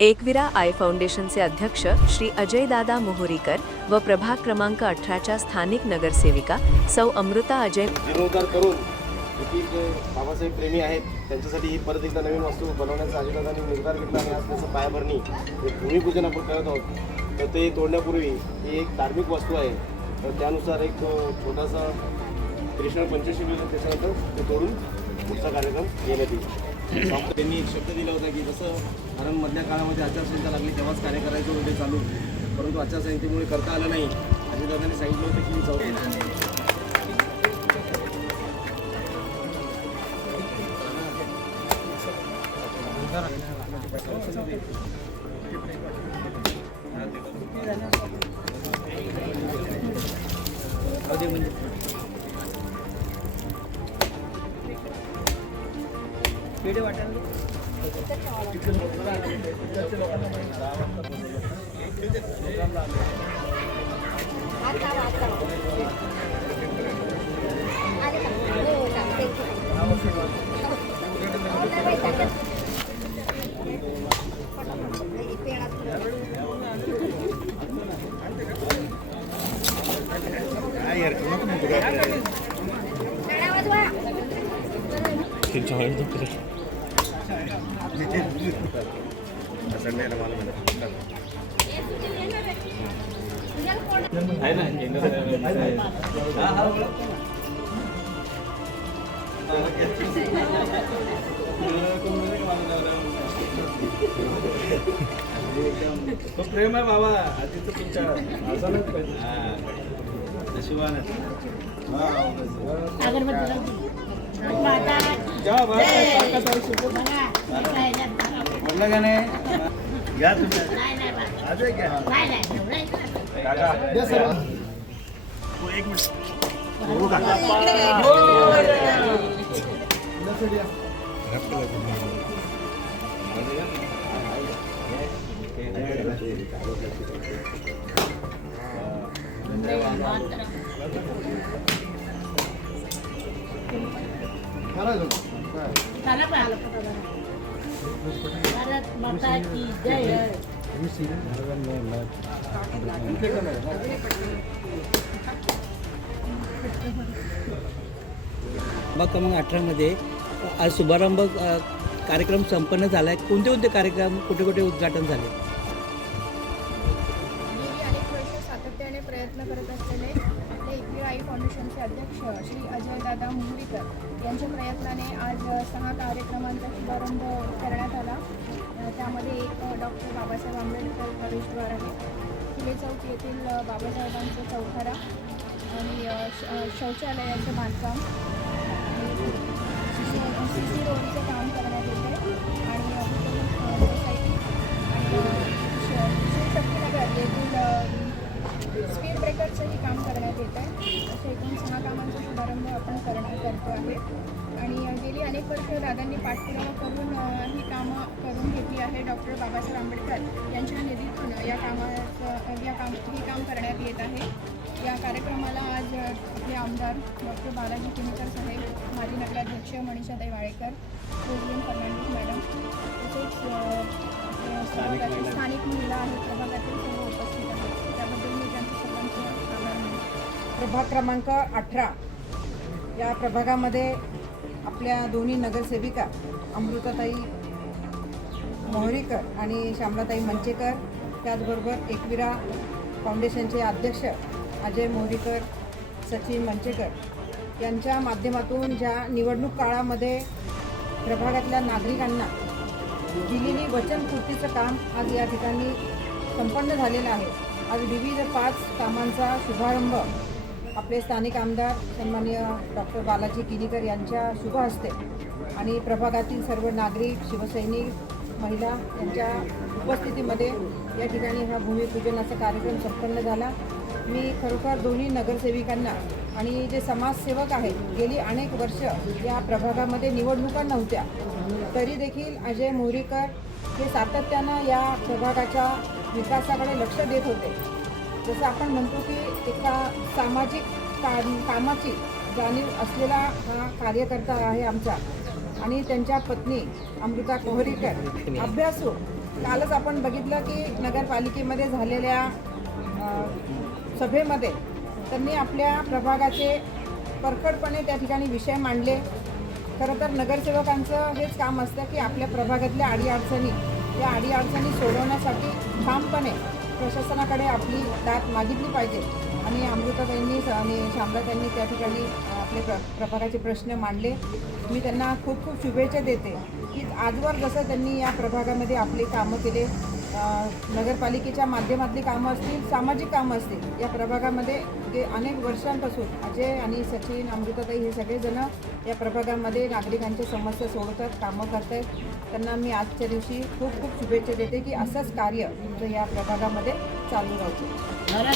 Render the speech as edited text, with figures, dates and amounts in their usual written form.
Ekvira I फाउंडेशनचे अध्यक्ष श्री अजयदादा मोहोरीकर व प्रभाग क्रमांक 18च्या स्थानिक नगरसेविका सौ अमृता अजय जीर्णोद्धार करून जे बाबासाहेब प्रेमी आहेत त्यांच्यासाठी ही परत एकदा नवीन वस्तू बनवण्याचा अजयदादांनी निर्धार घेतला आणि आज त्याचं पायाभरणी एक भूमिपूजन आपण करत आहोत. तर ते तोडण्यापूर्वी ही एक धार्मिक वस्तू आहे, तर त्यानुसार एक छोटासा कृष्ण पंचशी मिळून त्याच्यानंतर ते तोडून पुढचा कार्यक्रम घेण्यात येईल. त्यांनी एक शब्द दिला होता की जसं कारण मधल्या काळामध्ये आचारसंहिता लागली तेव्हाच कार्य करायचं होते चालू, परंतु आचारसंहितेमुळे करता आलं नाही. अजयदादांनी सांगितलं होतं की जाऊ पेढे वाटायला आहे ना प्रेम आहे बाबा आधी तर तुमच्या आजारच पाहिजे नशिबाने म्हटलं का नाही घ्या तुम्ही अजय घ्या एक मिनिट भारत माता की जय. प्रभाग क्रमांक 18मध्ये आज शुभारंभ कार्यक्रम संपन्न झाला आहे. कोणते कोणते कार्यक्रम कुठे कुठे उद्घाटन झाले? गेली अनेक वर्ष सातत्याने प्रयत्न करत असलेले आपले एकविरा आई फाउंडेशनचे अध्यक्ष श्री अजयदादा मोहोरीकर यांच्या प्रयत्नाने आज 6 कार्यक्रमांचा शुभारंभ करण्यात आला. त्यामध्ये एक डॉक्टर बाबासाहेब आंबेडकर प्रवेशद्वार आहे, फुले चौक येथील बाबासाहेबांचा चौथरा आणि शौचालयाचं बांधकाम, CC रोडचं काम करण्यात येते आणि सोसायटी आणि शिवशक्तीनगर येथील स्पीड ब्रेकरचंही काम करण्यात येत आहे. असे एकूण 6 कामांचा शुभारंभ आपण करतो आहे. आणि गेली अनेक वर्ष दादांनी पाठपुरावा करून ही कामं करून घेतली आहे. डॉक्टर बाबासाहेब आंबेडकर यांच्या निधीतून हे काम करण्यात येत आहे. या कार्यक्रमाला आज आपले आमदार डॉक्टर बालाजी किनीकर साहेब, माजी नगराध्यक्ष मनीषाताई वाळेकर, रोजलीन फर्नांडिस मॅडम, तसेच स्थानिक महिला आहेत प्रभागातील सर्व उपस्थित आहेत. त्याबद्दल मी त्यांचे सर्वांचे आभार मानते. प्रभाग क्रमांक 18 या प्रभागामध्ये आपल्या दोन्ही नगरसेविका अमृताताई मोहोरीकर आणि श्यामलाताई मंचेकर, त्याचबरोबर एकविरा फाउंडेशनचे अध्यक्ष अजय मोहोरीकर, सचिन मंचेकर यांच्या माध्यमातून ज्या निवडणूक काळामध्ये प्रभागातल्या नागरिकांना दिलेली वचनपूर्तीचं काम आज या ठिकाणी संपन्न झालेलं आहे. आज विविध 5 कामांचा शुभारंभ आपले स्थानिक आमदार सन्माननीय डॉक्टर बालाजी किनीकर यांच्या शुभ हस्ते आणि प्रभागातील सर्व नागरिक, शिवसैनिक, महिला यांच्या उपस्थितीमध्ये या ठिकाणी हा भूमिपूजनाचा कार्यक्रम संपन्न झाला. मी खरोखर दोन्ही नगरसेविकांना आणि जे समाजसेवक आहेत, गेली अनेक वर्ष या प्रभागामध्ये निवडणुका नव्हत्या तरी देखील अजय मोहोरीकर हे सातत्यानं या प्रभागाच्या विकासाकडे लक्ष देत होते. जसं आपण म्हणतो की एका सामाजिक कामाची जाणीव असलेला हा कार्यकर्ता आहे आमचा. आणि त्यांच्या पत्नी अमृता मोहोरीकर अभ्यासू कालच आपण बघितलं की नगरपालिकेमध्ये झालेल्या सभेमध्ये त्यांनी आपल्या प्रभागाचे परखडपणे त्या ठिकाणी विषय मांडले. खरं तर नगरसेवकांचं हेच काम असतं की आपल्या प्रभागातल्या अडीअडचणी या अडीअडचणी सोडवण्यासाठी ठामपणे प्रशासनाकडे आपली दाद मागितली पाहिजे. आणि अमृताताईंनी आणि शामलाताईंनी त्या ठिकाणी आपले प्रभागाचे प्रश्न मांडले. मी त्यांना खूप खूप शुभेच्छा देते की आजवर जसं त्यांनी या प्रभागामध्ये आपले कामं केले, नगरपालिकेच्या माध्यमातली कामं असतील, सामाजिक कामं असतील, या प्रभागामध्ये अनेक वर्षांपासून अजय आणि सचिन, अमृताताई हे सगळेजण या प्रभागामध्ये नागरिकांच्या समस्या सोडवतात, कामं करत आहेत. त्यांना मी आजच्या दिवशी खूप खूप शुभेच्छा देते की असंच कार्य तुमचं या प्रभागामध्ये चालू राहतं.